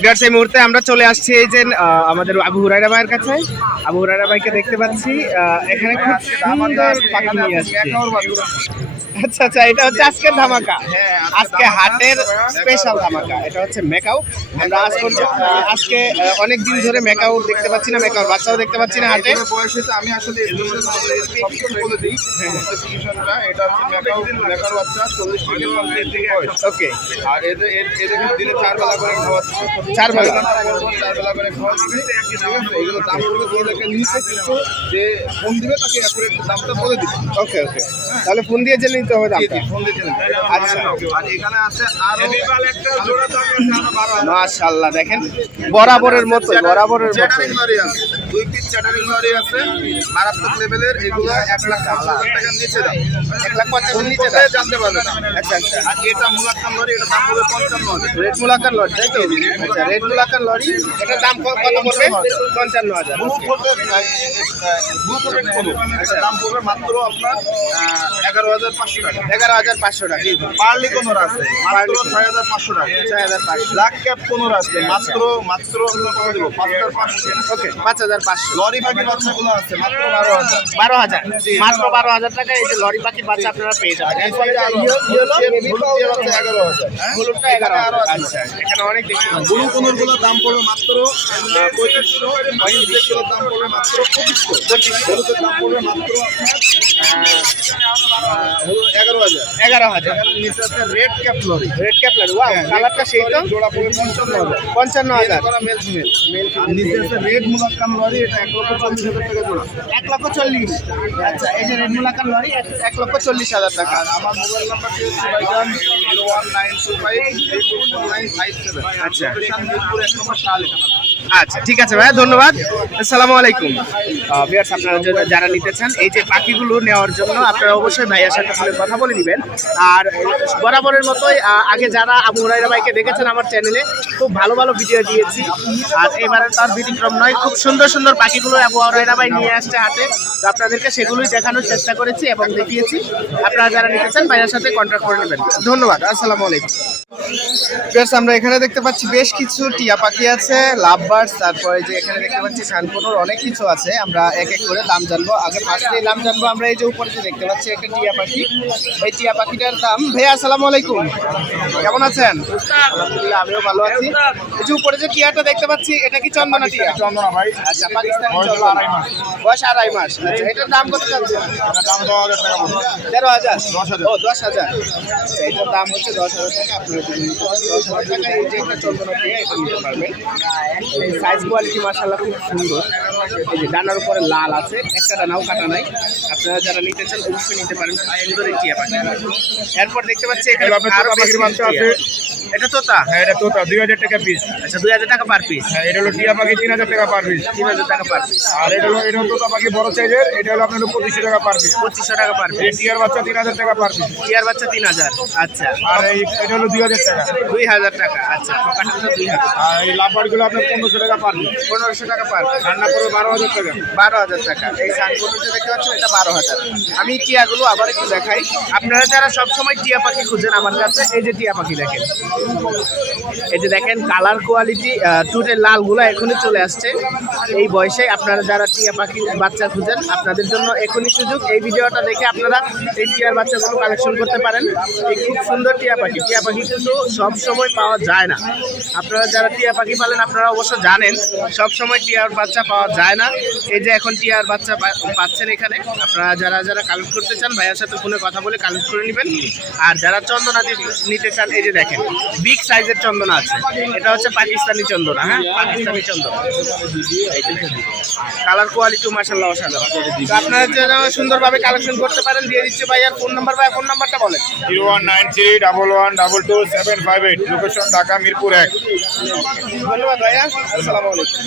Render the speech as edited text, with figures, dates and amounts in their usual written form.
Viewers, এই মুহূর্তে আমরা চলে আসছি এই যে আমাদের আবু হুরায়রা ভাইয়ের কাছে। আবু হুরায়রা ভাইকে দেখতে পাচ্ছি এখানে খুব সুন্দর পাখি নিয়ে আসছে। আচ্ছা আচ্ছা, এটা হচ্ছে আজকের ধামাকা, আজকে হাটের স্পেশাল ধামাকা। এটা হচ্ছে মেকাও। আমরা আজকে অনেক দিন ধরে মেকাও দেখতে পাচ্ছি না, মেকাওর বাচ্চাও দেখতে পাচ্ছি না হাটে। আমি আসলে বলে দিই, এটা হচ্ছে মেকাও বাচ্চা 40 থেকে 50 দিন বয়স। ওকে, আর এদের দিনে 4 বেলা করে খাওয়াচ্ছে, 4 বেলা করে খাওয়াচ্ছে। ঠিক আছে, এগুলো দাম করবে 2 লাখের নিচে, কিন্তু যে ফোন দিবে তাকে অ্যাকুরেট দামটা বলে দিবে। ওকে ওকে, তাহলে ফোন দিয়ে জেনে নিতে হবে দামটা। ফোন দিয়ে জেনে। আচ্ছা, আর এখানে আছে আরো একটা জোড়া দাম মাশাআল্লাহ, দেখেন বরাবরের মতো, বরাবরের মতো চ্যাটারিং লরি আছে, 2 পিস চ্যাটারিং লরি আছে, মারাত্মক লেভেলের। এগুলো 1,50,000 টাকার নিচে দাম, 1,50,000 নিচে নিচে জানতে পারবে না। আচ্ছা আচ্ছা, আর এটা মুলাক্কান লরি, এটা দাম পড়বে 55,000। রেড মুলাকান লরি, তাই তো? আচ্ছা, রেড মুলাকান লরি, এটার দাম কত পড়বে? 55,000। দাম পড়বে মাত্র আপনার 11,500 টাকা। 11,500 টাকা। পার্লি কোনোর আছে মাত্র 6,500 টাকা। 6,500। ব্ল্যাক ক্যাপ কোনোর আছে মাত্র কত দেবো? 5,500। ওকে, 5,500। লরি পাখির বাচ্চাগুলো আছে মাত্র 12,000। 12,000, মাত্র 12,000 টাকা এই যে লরি পাখির বাচ্চা আপনারা পেয়ে যাবেন। এরপরে হলুদটা 11,000। আচ্ছা, এখানে অনেক দেখতে পাচ্ছি। ব্লু কোনোরগুলোর দাম পড়বে মাত্র 3500। হলুদের দাম পড়বে মাত্র 2500। হলুদের দাম পড়বে মাত্র আপনার 11,000। নিচে আছে red cap lory. Red cap lory, wow, কালারটা সেই তো। জোড়া পড়বে 55,000। 55,000। Male female. নিচে আছে রেড মুলাক্কান লরি, এটা 1,40,000 টাকা জোড়া। 1,40,000। আচ্ছা, এই যে রেড মুলাকান লরি 1,40,000 টাকা। আর আমার মোবাইল নাম্বারটি হচ্ছে 01925844957। আচ্ছা। লোকেশন মিরপুর 1 নম্বর শাহ এখানে। আচ্ছা, ঠিক আছে ভাইয়া, ধন্যবাদ। আসসালামু আলাইকুম। ভিউয়ার্স, আপনারা যারা নিতে চান এই যে পাখিগুলো নেওয়ার জন্য আপনারা অবশ্যই ভাইয়ার সাথে ফোনে কথা বলে নেবেন। আর বরাবরের মতোই আগে যারা আবু হুরায়রা ভাইকে দেখেছেন আমার চ্যানেলে, খুব ভালো ভালো ভিডিও দিয়েছি। আর এবারে তার ব্যতিক্রম নয়, খুব সুন্দর সুন্দর পাখিগুলো আবু হুরায়রা ভাই নিয়ে আসছে হাটে। তো আপনাদেরকে সেগুলোই দেখানোর চেষ্টা করেছি এবং দেখিয়েছি। আপনারা যারা নিতে চান ভাইয়ার সাথে কন্ট্যাক্ট করে নেবেন। ধন্যবাদ, আসসালামু আলাইকুম। ভিউয়ার্স, আমরা এখানে দেখতে পাচ্ছি বেশ কিছু টিয়া পাখি আছে, লাভ বার্ডস, তারপরে যে এখানে দেখতে পাচ্ছি শানকোনোর অনেক কিছু আছে। আমরা এক এক করে দাম জানবো। আগে ফার্স্টে দাম জানবো আমরা এই যে উপরে যে দেখতে পাচ্ছি একটা টিয়া পাখি। এই টিয়া পাখিটার দাম, ভাইয়া আসসালামু আলাইকুম, কেমন আছেন? আলহামদুলিল্লাহ, আমিও ভালো আছি। এই যে উপরে যে টিয়াটা দেখতে পাচ্ছি, এটা কি চন্দনা টিয়া? চন্দনা ভাই। আচ্ছা, পাকিস্তানি চন্দনা, বয়স 2.5 মাস। আচ্ছা, এটার দাম কত যাচ্ছে? এটা দাম 10,000 টাকা বলবো। 13,000। 10,000। ও, 10,000। আচ্ছা, এটার দাম হচ্ছে 10,000 টাকা। আপনারা যদি নিতে চান 10,000 টাকা এই যে একটা চন্দনা টিয়া, এটা নিতে পারবেন। এই সাইজ কোয়ালিটি মাশাআল্লাহ খুব সুন্দর। এই যে ডানার উপরে লাল আছে, একটা ডানাও কাটা নাই। আপনারা যারা নিতে চান অবশ্যই নিতে পারেন, সুন্দর এই টিয়া পাখি। এরপর দেখতে পাচ্ছি এখানে আরো বেশি বাচ্চা আছে। এটা তোতা? হ্যাঁ, এটা তোতা 2,000 টাকা পিস। আচ্ছা, 2,000 টাকা পার পিস। হ্যাঁ, এটা হলো টিয়া পাখি 3,000 টাকা পার পিস। 3,000 টাকা পার পিস। আর এটা হলো তোতা পাখি বড় সাইজের, এটা হলো আপনার 2,500 টাকা পার পিস। 2,500 টাকা পার এই পিস। টিয়ার বাচ্চা 3,000 টাকা পার পিস। টিয়ার বাচ্চা 3,000। আচ্ছা, আর এটা হলো 2,000 টাকা। 2,000 টাকা। আচ্ছা, পোকাটা হলো 2,000। আর এই লাভবারগুলো আপনার 1,500 টাকা পার পিস। 1,500 টাকা পার পিস। রান্না করবে 12,000 টাকা। 12,000 টাকা। এই সানগুলো যে দেখতে পাচ্ছেন, এটা 12,000। আমি টিয়াগুলো আবার একটু দেখাই। আপনারা যারা সবসময় টিয়া পাখি খুঁজেন আমার কাছে, এই যে টিয়া পাখি দেখেন, এই যে দেখেন কালার কোয়ালিটি, টুটের লালগুলো এখনই চলে আসছে। এই বয়সে আপনারা যারা টিয়া পাখি বাচ্চা খুঁজেন, আপনাদের জন্য এখনই সুযোগ। এই ভিডিওটা দেখে আপনারা এই টিয়ার বাচ্চাগুলো কালেকশন করতে পারেন। এই খুব সুন্দর টিয়া পাখি। টিয়া পাখি কিন্তু সব সময় পাওয়া যায় না। আপনারা যারা টিয়া পাখি পালেন আপনারা অবশ্য জানেন সব সময় টিয়ার বাচ্চা পাওয়া যায় না। এই যে এখন টিয়ার বাচ্চা পাচ্ছেন এখানে। আপনারা যারা যারা কালেক্ট করতে চান ভাইয়ার সাথে ফোনে কথা বলে কালেক্ট করে নেবেন। আর যারা চন্দনা নিতে চান, এই যে দেখেন বিগ সাইজের চন্দনা আছে। এটা হচ্ছে পাকিস্তানি চন্দনা। হ্যাঁ, পাকিস্তানি চন্দনা। কালার কোয়ালিটি মাশাআল্লাহ অসাধারণ। তো আপনারা যারা সুন্দরভাবে কালেকশন করতে পারেন, দিয়ে দিচ্ছে ভাইয়ার ফোন নাম্বার। ভাই, ফোন নাম্বারটা বলেন। 019311222758। লোকেশন ঢাকা মিরপুর 1। ধন্যবাদ ভাইয়া, আসসালামু আলাইকুম।